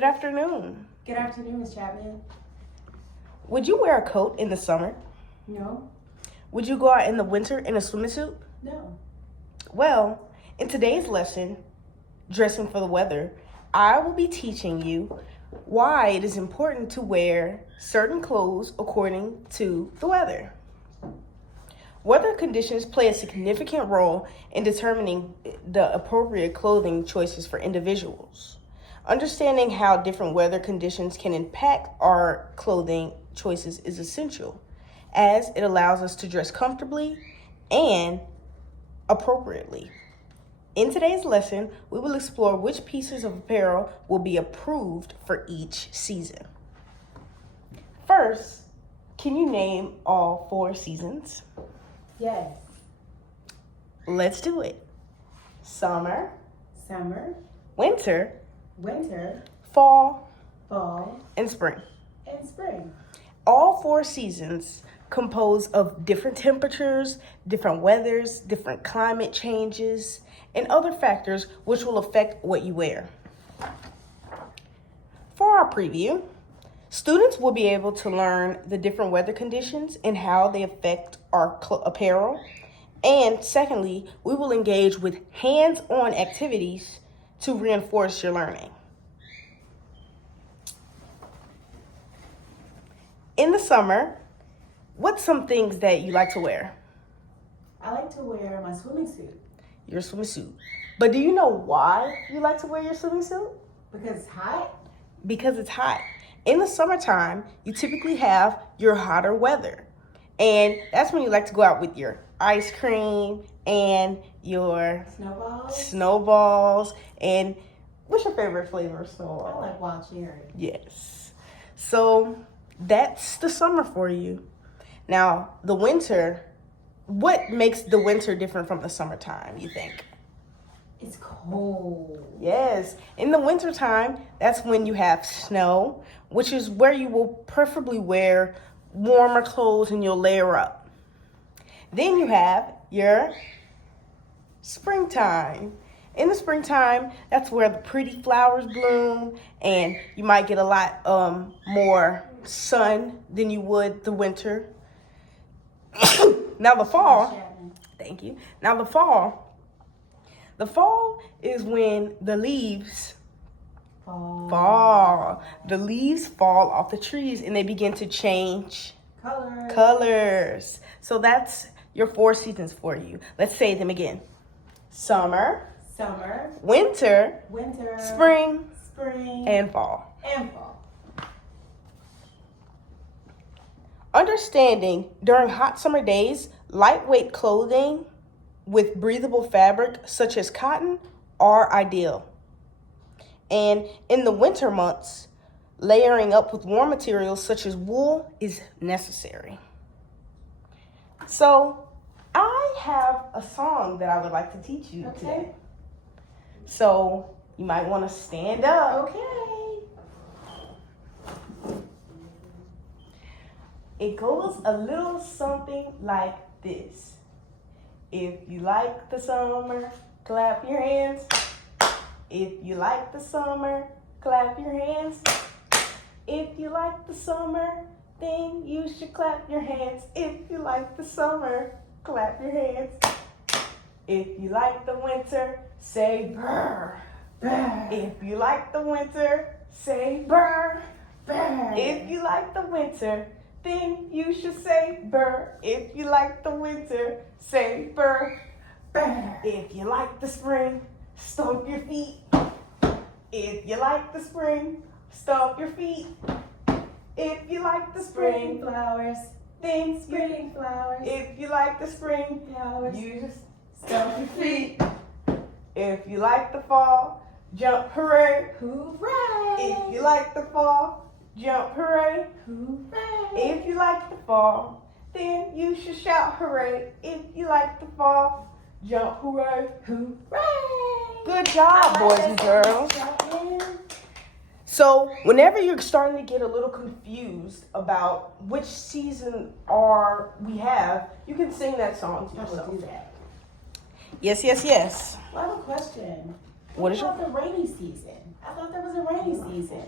Good afternoon. Good afternoon, Ms. Chapman. Would you wear a coat in the summer? No. Would you go out in the winter in a swimming suit? No. Well, in today's lesson, Dressing for the Weather, I will be teaching you why it is important to wear certain clothes according to the weather. Weather conditions play a significant role in determining the appropriate clothing choices for individuals. Understanding how different weather conditions can impact our clothing choices is essential, as it allows us to dress comfortably and appropriately. In today's lesson, we will explore which pieces of apparel will be approved for each season. First, can you name all 4 seasons? Yes. Let's do it. Summer, Summer, winter, winter, fall, fall, and spring. and spring. All 4 seasons compose of different temperatures, different weathers, different climate changes, and other factors which will affect what you wear. For our preview, students will be able to learn the different weather conditions and how they affect our apparel. And secondly, we will engage with hands-on activities to reinforce your learning. In the summer, what's some things that you like to wear? I like to wear my swimming suit Your swimming suit. But do you know why you like to wear your swimming suit? because it's hot. Because it's hot. In the summertime, you typically have your hotter weather. And that's when you like to go out with your ice cream and your Snowballs. snowballs. And what's your favorite flavor of I snowball? like wild cherry. Yes. So that's the summer for you. Now, the winter, what makes the winter different from the summertime, you think? It's cold. Yes. In the wintertime, that's when you have snow, which is where you will preferably wear warmer clothes and you'll layer up. Then you have your springtime. In the springtime, that's where the pretty flowers bloom and you might get a lot more sun than you would the winter. Now the fall, Chapman. thank you. Now the fall is when the leaves fall. The leaves fall off the trees and they begin to change colors. So that's your 4 seasons for you. Let's say them again. Summer, Summer, winter, winter, spring, spring, and fall. and fall. Understanding during hot summer days, lightweight clothing with breathable fabric such as cotton are ideal. And in the winter months, layering up with warm materials such as wool is necessary. So I have a song that I would like to teach you today. So you might want to stand up. Okay. It goes a little something like this. If you like the summer, clap your hands. If you like the summer, clap your hands. If you like the summer, then you should clap your hands. If you like the summer, clap your hands. If you like the winter, say brr. Brr. If you like the winter, say brr. Brr. If you like the winter, then you should say brr. If you like the winter, say brr. Brr. If you like the spring, stomp your feet. If you like the spring, stomp your feet. If you like the Spring spring, flowers, then spring flowers, if you like the spring, flowers, you just stomp your feet. If you like the fall, jump hooray. hooray! If you like the fall, jump hooray. Hooray! If you like the fall, then you should shout hooray. If you like the fall, jump hooray. Hooray! Good job, boys and girls. So whenever you're starting to get a little confused about which season we have, you can sing that song to I will yourself. do that. Yes, yes, yes. I have a question. What is about the rainy season? I thought that was a rainy season.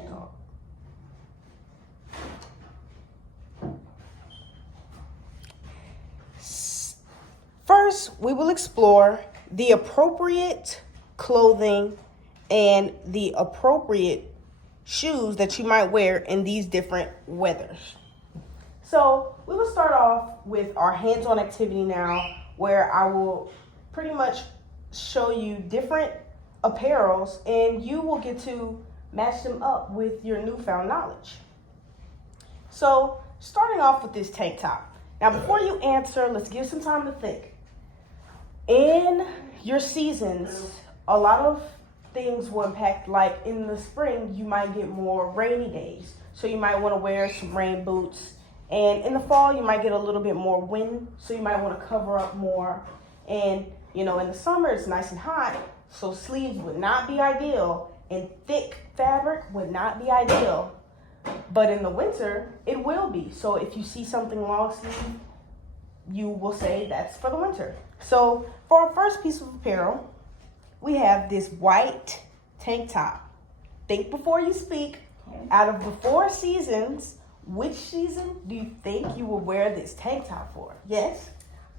First, we will explore the appropriate clothing and the appropriate shoes that you might wear in these different weathers. So we will start off with our hands-on activity now, where I will pretty much show you different apparels and you will get to match them up with your newfound knowledge. So starting off with this tank top. Now before you answer, let's give some time to think. In your seasons, a lot of things will impact, like in the spring, you might get more rainy days. So you might want to wear some rain boots. And in the fall, you might get a little bit more wind. So you might want to cover up more. And, in the summer, it's nice and hot. So sleeves would not be ideal. And thick fabric would not be ideal. But in the winter, it will be. So if you see something long sleeve, you will say that's for the winter. So for our first piece of apparel, we have this white tank top. Think before you speak. Out of the 4 seasons, which season do you think you will wear this tank top for? Yes?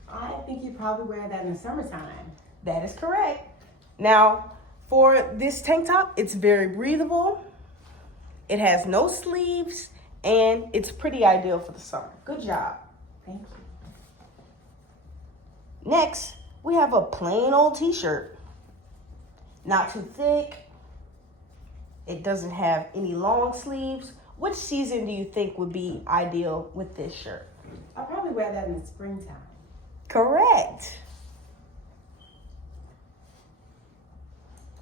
I think you probably wear that in the summertime. That is correct. Now, for this tank top, it's very breathable. It has no sleeves, and it's pretty ideal for the summer. Good job. Thank you. Next, we have a plain old t-shirt. Not too thick. It doesn't have any long sleeves. Which season do you think would be ideal with this shirt? I'll probably wear that in the springtime. Correct.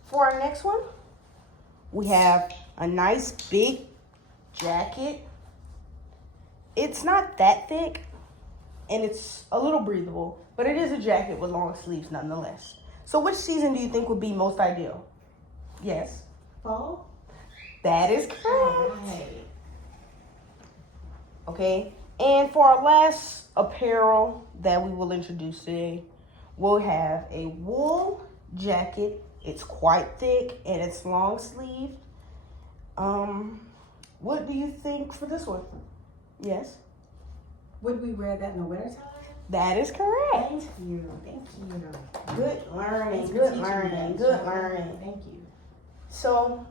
For our next one, we have a nice big jacket. It's not that thick and it's a little breathable, but it is a jacket with long sleeves nonetheless. So which season do you think would be most ideal? Yes. Fall? That is correct. Right. Okay. And for our last apparel that we will introduce today, we'll have a wool jacket. It's quite thick and it's long sleeved. What do you think for this one? Yes. Would we wear that in the wintertime? That is correct. Thank you. Thank you. Good learning. Thanks for Good teaching me learning. that, Good Joe. learning. Thank you. So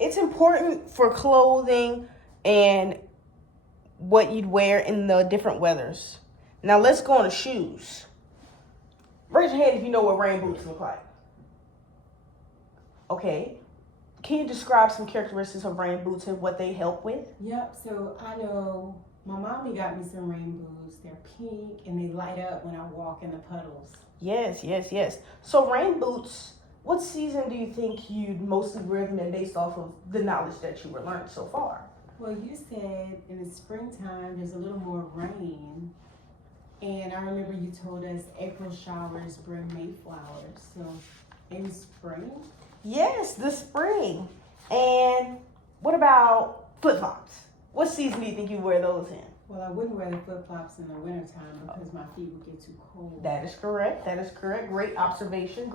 it's important for clothing and what you'd wear in the different weathers. Now let's go on to shoes. Raise your hand if you know what rain boots look like. Okay. Can you describe some characteristics of rain boots and what they help with? Yep, so I know my mommy got me some rain boots. They're pink and they light up when I walk in the puddles. Yes. So rain boots, what season do you think you'd mostly wear them in based off of the knowledge that you were learned so far? Well, you said in the springtime there's a little more rain. And I remember you told us April showers bring Mayflowers. So maybe spring? Yes, the spring. And what about flip-flops? What season do you think you wear those in? Well, I wouldn't wear the flip-flops in the wintertime because my feet would get too cold. That is correct. Great observation.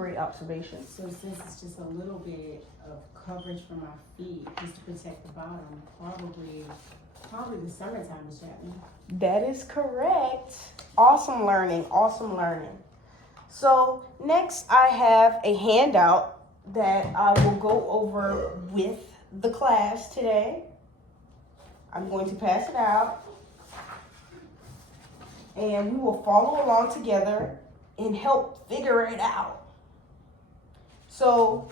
So since it's just a little bit of coverage for my feet, just to protect the bottom, probably the summertime, Miss Chapman. That is correct. Awesome learning. So next I have a handout that I will go over with the class today. I'm going to pass it out. And we will follow along together and help figure it out. So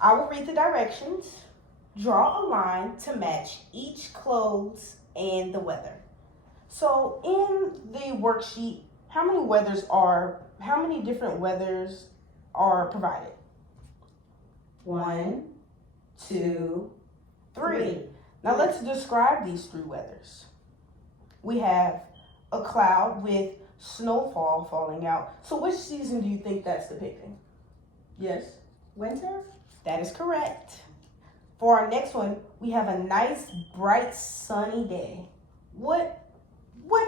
I will read the directions. Draw a line to match each clothes and the weather. So in the worksheet, how many different weathers are provided? 1, 2, 3. Now let's describe these 3 weathers. We have a cloud with snowfall falling out. So which season do you think that's depicting? Yes? Winter? That is correct. For our next one, we have a nice, bright, sunny day. What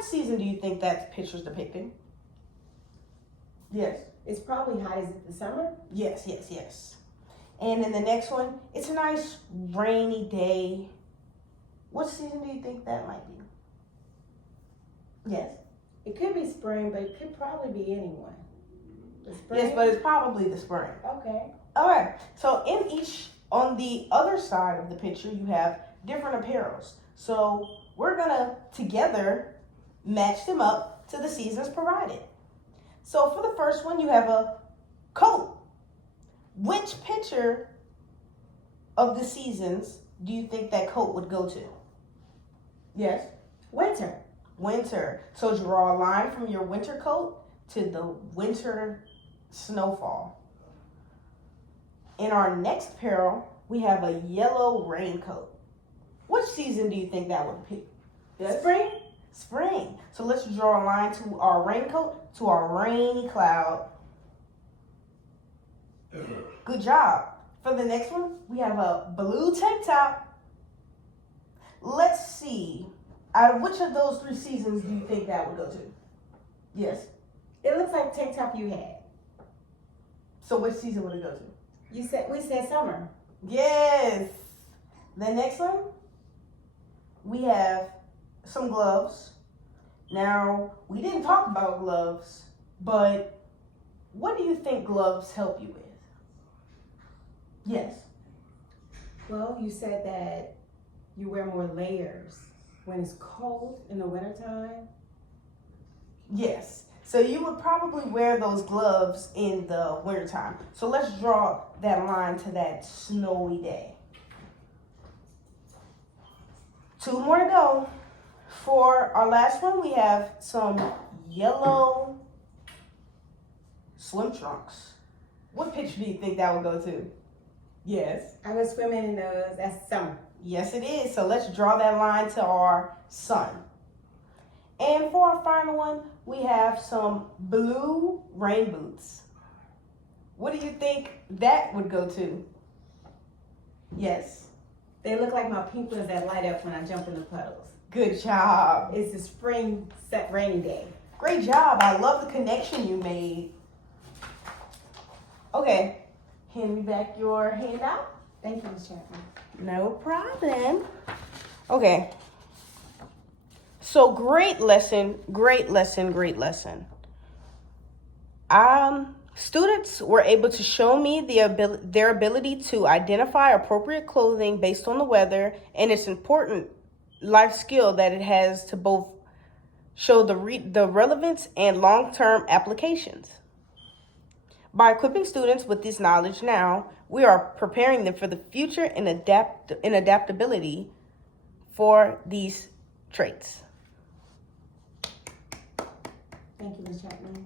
season do you think that picture's depicting? Yes. It's probably hot. Is it the summer? Yes. And in the next one, it's a nice rainy day. What season do you think that might be? Yes. It could be spring, but it could probably be anyone. The spring? Yes, but it's probably the spring. Okay. All right. So on the other side of the picture, you have different apparels. So we're gonna together match them up to the seasons provided. So for the first one, you have a coat. Which picture of the seasons do you think that coat would go to? Yes. Winter. Winter. So draw a line from your winter coat to the winter snowfall. In our next apparel, we have a yellow raincoat. Which season do you think that would be? Yes. Spring. Spring. So let's draw a line to our raincoat to our rainy cloud. Good job. For the next one, we have a blue tank top. Let's see. Out of which of those three seasons do you think that would go to? Yes. It looks like tank top you had. So which season would it go to? We said summer. Yes. The next one, we have some gloves. Now, we didn't talk about gloves, but what do you think gloves help you with? Yes. Well, you said that you wear more layers when it's cold in the wintertime. Yes. So you would probably wear those gloves in the wintertime. So let's draw that line to that snowy day. 2 more to go. For our last one, we have some yellow swim trunks. What picture do you think that would go to? Yes. I was swimming in those. That's summer. Yes, it is. So let's draw that line to our sun. And for our final one, we have some blue rain boots. What do you think that would go to? Yes. They look like my pink ones that light up when I jump in the puddles. Good job. It's a spring set rainy day. Great job. I love the connection you made. Okay. Hand me back your handout. Thank you, Ms. Chapman. No problem. Okay. So great lesson, great lesson, great lesson. Students were able to show me their ability to identify appropriate clothing based on the weather and its important life skill that it has to both show the relevance and long-term applications. By equipping students with this knowledge now, we are preparing them for the future and adaptability for these traits. Thank you, Ms. Chapman.